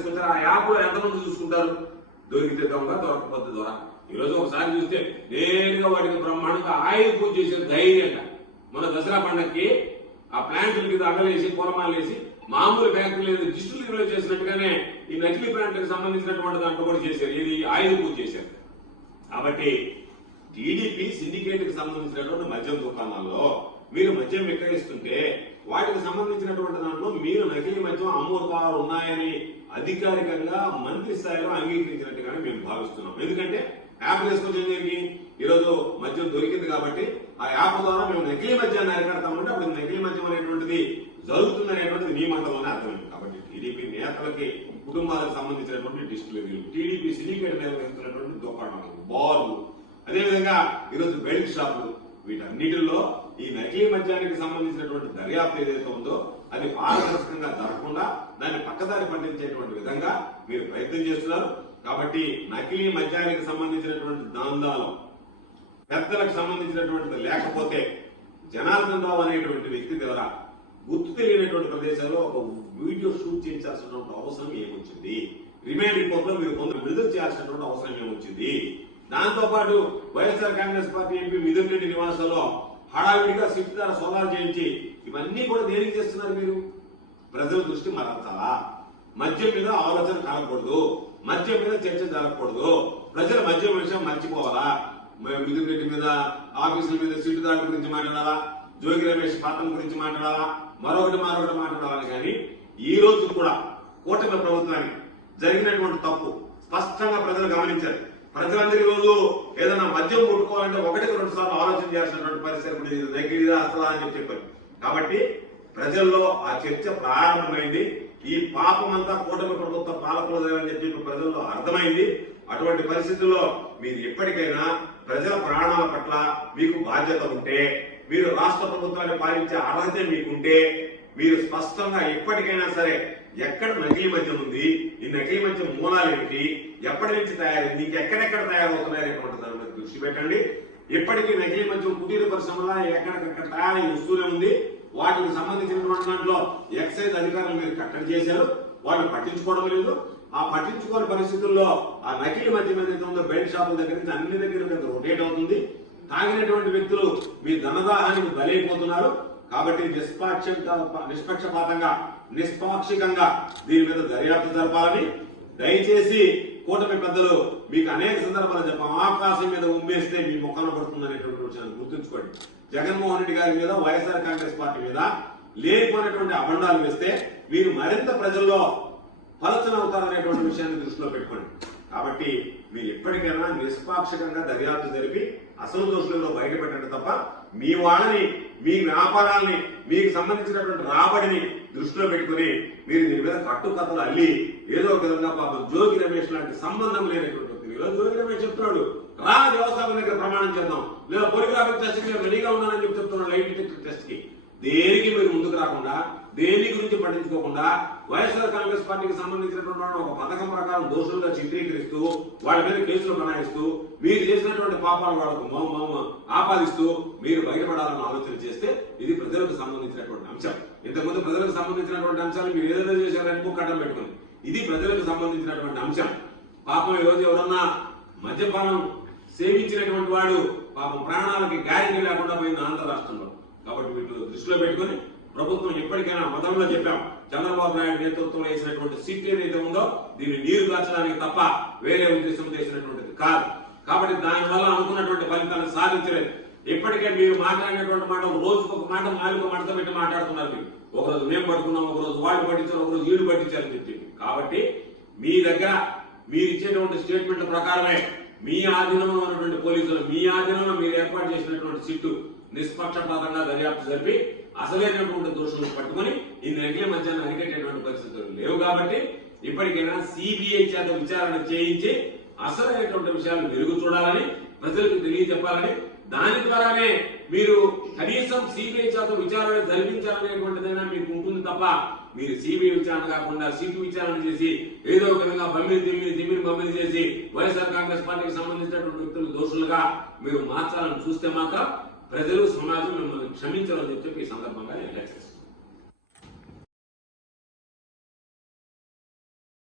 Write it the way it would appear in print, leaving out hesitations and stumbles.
తీసుకొచ్చారు. ఆ యాప్ లో ఎంతమంది చూసుకుంటారు? దొరికితే దొంగ, దొరకపోతే దొర. ఈ రోజు ఒకసారి చూస్తే నేరుగా వాటికి బ్రహ్మాండంగా ఆయుధ పూజ చేసే ధైర్యంగా మన దసరా పండగకి ఆ ప్లాంట్ల మీద అగలేసి పూలమాలు వేసి మామూలు ఫ్యాక్టరీ డిస్ట్రిక్ట్ చేసినట్టుగానే ఈ నకిలీ ప్లాంట్లకు సంబంధించినటువంటి దాంట్లో కూడా చేశారు. ఇది ఆయుధ పూజ చేశారు. కాబట్టి టీడీపీ సిండికేట్ కి సంబంధించినటువంటి మద్యం దుకాణాల్లో మీరు మద్యం విక్రయిస్తుంటే వాటికి సంబంధించినటువంటి దాంట్లో మీరు నకిలీ మద్యం అమ్ముతారు ఉన్నాయని అధికారికంగా మంత్రి స్థాయిలో అంగీకరించినట్టుగానే మేము భావిస్తున్నాం. ఎందుకంటే యాప్ తీసుకొచ్చేందుకు ఈరోజు మద్యం దొరికింది కాబట్టి ఆ యాప్ ద్వారా మేము నకిలీ మద్యాన్ని అరికడతామంటే అప్పుడు నకిలీ మద్యం అనేటువంటిది జరుగుతుందనేటువంటిది మీ మాటలోనే అర్థమైంది. కాబట్టి టీడీపీ నేతలకి కుటుంబాలకు సంబంధించినటువంటి డిస్టిలరీలు, టీడీపీ సిండికేట్ నిర్వహిస్తున్నటువంటి దుకాణాలు, బార్లు, అదేవిధంగా ఈరోజు బెల్ట్ షాపులు, వీటన్నిటిలో ఈ నకిలీ మద్యానికి సంబంధించినటువంటి దర్యాప్తు ఏదైతే ఉందో అది పారదర్శకంగా జరగకుండా దాన్ని పక్కదారి పట్టించేటువంటి విధంగా మీరు ప్రయత్నం చేస్తున్నారు. కాబట్టి నకిలీ మద్యానికి సంబంధించినటువంటి దందాలు పెద్దలకు సంబంధించినటువంటిది లేకపోతే జనార్దన్ రావు అనేటువంటి వ్యక్తి ద్వారా గుర్తు తెలియనటువంటి ప్రదేశాల్లో ఒక వీడియో షూట్ చేయించాల్సినటువంటి అవసరం ఏమొచ్చింది? రిమాండ్ రిపోర్ట్ లో మీరు కొంత విడుదల చేయాల్సినటువంటి అవసరం ఏమొచ్చింది? దాంతో పాటు వైఎస్ఆర్ కాంగ్రెస్ పార్టీ ఎంపీ మిథున్ రెడ్డి నివాసంలో హడావిడిగా సిట్ ధర సోదాలు చేయించి ఇవన్నీ కూడా దేనికి చేస్తున్నారు? మీరు ప్రజల దృష్టి మరల్చాలా? మద్యం మీద ఆలోచన కలగకూడదు, మద్యం మీద చర్చ జరగకూడదు, ప్రజల మద్యం విషయం మర్చిపోవాలా? మిథున్ రెడ్డి మీద ఆఫీసుల మీద సీటు దాడి గురించి మాట్లాడాలా, జోగి రమేష్ పాత్ర గురించి మాట్లాడాలా, మరొకటి మాట్లాడాలని కానీ ఈ రోజు కూడా కూటమి ప్రభుత్వానికి జరిగినటువంటి తప్పు స్పష్టంగా ప్రజలు గమనించారు. ప్రజలందరి రోజు ఏదైనా మద్యం ముట్టుకోవాలంటే 1-2 సార్లు ఆలోచన చేయాల్సినటువంటి పరిస్థితి నకిలీదా అసలా అని చెప్పారు. కాబట్టి ప్రజల్లో ఆ చర్చ ప్రారంభమైంది. ఈ పాపం అంతా కూటమి ప్రభుత్వ పాలకులదని చెప్పి ప్రజల్లో అర్థమైంది. అటువంటి పరిస్థితుల్లో మీరు ఎప్పటికైనా ప్రజల ప్రాణాల పట్ల మీకు బాధ్యత ఉంటే, మీరు రాష్ట్ర ప్రభుత్వాన్ని పాలించే అర్హత మీకుంటే మీరు స్పష్టంగా ఎప్పటికైనా సరే ఎక్కడ నకిలీ మద్యం ఉంది, ఈ నకిలీ మద్యం మూలాలు ఏమిటి, ఎప్పటి నుంచి తయారైంది, ఇంకెక్కడెక్కడ తయారవుతున్నాయనేటువంటి దాని మీద దృష్టి పెట్టండి. ఇప్పటికీ నకిలీ మద్యం కుటీర పరిశ్రమల ఎక్కడికక్కడ తయారై వస్తూనే ఉంది. వాటికి సంబంధించినటువంటి దాంట్లో ఎక్సైజ్ అధికారులు మీరు కట్టడి చేశారు, వాళ్ళు పట్టించుకోవడం లేదు. ఆ పట్టించుకోని పరిస్థితుల్లో ఆ నకిలీ మద్యం ఏదైతే ఉందో బెల్ట్ షాపుల దగ్గర నుంచి అన్ని దగ్గర రొటేట్ అవుతుంది. తాగినటువంటి వ్యక్తులు మీ ధనదాహానికి బలైపోతున్నారు. కాబట్టి నిష్పక్షపాతంగా నిష్పాక్షికంగా దీని మీద దర్యాప్తు జరపాలని దయచేసి కూటమి పెద్దలు మీకు అనేక సందర్భాలు చెప్పాం. ఆకాశం మీద ఉమ్మేస్తే మీ ముఖాన పడుతుంది అనేటువంటి విషయాన్ని గుర్తుంచుకోండి. జగన్మోహన్ రెడ్డి గారి మీద, వైఎస్ఆర్ కాంగ్రెస్ పార్టీ మీద లేకపోయినటువంటి అబండాలు వేస్తే మీరు మరింత ప్రజల్లో పలచన అవుతారనేటువంటి విషయాన్ని దృష్టిలో పెట్టుకోండి. కాబట్టి మీరు ఎప్పటికైనా నిష్పాక్షికంగా దర్యాప్తు జరిపి అసలు దోషులలో బయటపెట్టండి తప్ప మీ వాళ్ళని, మీ వ్యాపారాల్ని, మీకు సంబంధించినటువంటి రాబడిని దృష్టిలో పెట్టుకుని మీరు దీని మీద కట్టుకథలు అల్లి ఏదో ఒక విధంగా పాపం జోగి రమేష్ లాంటి సంబంధం లేనటువంటి వ్యక్తి జోగి రమేష్ చెప్తున్నాడు, రా వ్యవస్థాపన దగ్గర ప్రమాణం చేద్దాం, లేదా పోలిగ్రాఫిక్ టెస్ట్ కి రెడీగా ఉన్నానని చెప్పి చెప్తున్నాడు. లైట్ డిటెక్టర్ టెస్ట్ కి దేనికి మీరు ముందుకు రాకుండా, దేని గురించి పట్టించుకోకుండా వైఎస్ఆర్ కాంగ్రెస్ పార్టీకి సంబంధించినటువంటి ఒక పథకం ప్రకారం దోషులుగా చిత్రీకరిస్తూ వాళ్ళ మీద కేసులు బనాయిస్తూ మీరు చేసినటువంటి పాపాలు వాళ్ళకు ఆపాదిస్తూ మీరు బయటపడాలని ఆలోచన చేస్తే ఇది ప్రజలకు సంబంధించినటువంటి అంశం. ఇంతకుముందు ప్రజలకు సంబంధించినటువంటి అంశాలు మీరు ఏదైనా చేశారని ముక్కటం పెట్టుకుని ఇది ప్రజలకు సంబంధించినటువంటి అంశం. పాపం ఈరోజు ఎవరన్నా మద్యపానం సేవించినటువంటి వాడు పాపం ప్రాణాలకి గ్యారెంటీ లేకుండా పోయింది ఆంధ్ర రాష్ట్రంలో. కాబట్టి వీటిని దృష్టిలో పెట్టుకుని ప్రభుత్వం ఎప్పటికైనా మొదట్లో చెప్పాం, చంద్రబాబు నాయుడు నేతృత్వంలో వేసినటువంటి సిట్ ఏదైతే ఉందో దీన్ని నీరు కాచడానికి తప్ప వేరే ఉద్దేశం చేసినటువంటిది కాదు. కాబట్టి దానివల్ల అనుకున్నటువంటి ఫలితాలను సాధించలేదు. ఇప్పటికే మీరు మాట్లాడినటువంటి మాట రోజుకు ఒక మాట, నాలుగు మాటతో పెట్టి మాట్లాడుతున్నారు. మీరు ఒకరోజు మేము పట్టుకున్నాం, ఒకరోజు వాళ్ళు పట్టించారు, ఒకరోజు వీళ్ళు పట్టించారని చెప్పి. కాబట్టి మీ దగ్గర మీరు ఇచ్చేటువంటి స్టేట్మెంట్ ప్రకారమే మీ ఆధీనంలో ఉన్నటువంటి పోలీసులు, మీ ఆధీనంలో మీరు ఏర్పాటు చేసినటువంటి సిట్టు నిష్పక్షపాతంగా దర్యాప్తు జరిపి అసలైనటువంటి దోషులను పట్టుకుని ఈ నకిలీ మద్యాన్ని అరికట్టేటువంటి పరిస్థితులు లేవు. కాబట్టి ఇప్పటికైనా సిబిఐ చేత విచారణ చేయించి అసలైనటువంటి విషయాలు వెలుగు చూడాలని ప్రజలకు తెలియజెప్పాలని, దాని ద్వారానే మీరు కనీసం సిబిఐ చేత విచారణ జరిపించాలనేటువంటిదైనా మీకు ఉంటుంది తప్ప మీరు సిబిఐ విచారణ కాకుండా సిటు విచారణ చేసి ఏదో ఒక విధంగా బమ్మిని చేసి వైఎస్ఆర్ కాంగ్రెస్ పార్టీకి సంబంధించినటువంటి వ్యక్తులు దోషులుగా మీరు మార్చాలని చూస్తే మాత్రం ప్రజలు, సమాజం మిమ్మల్ని క్షమించాలని చెప్పి ఈ సందర్భంగా నేను హెచ్చరిస్తున్నాను.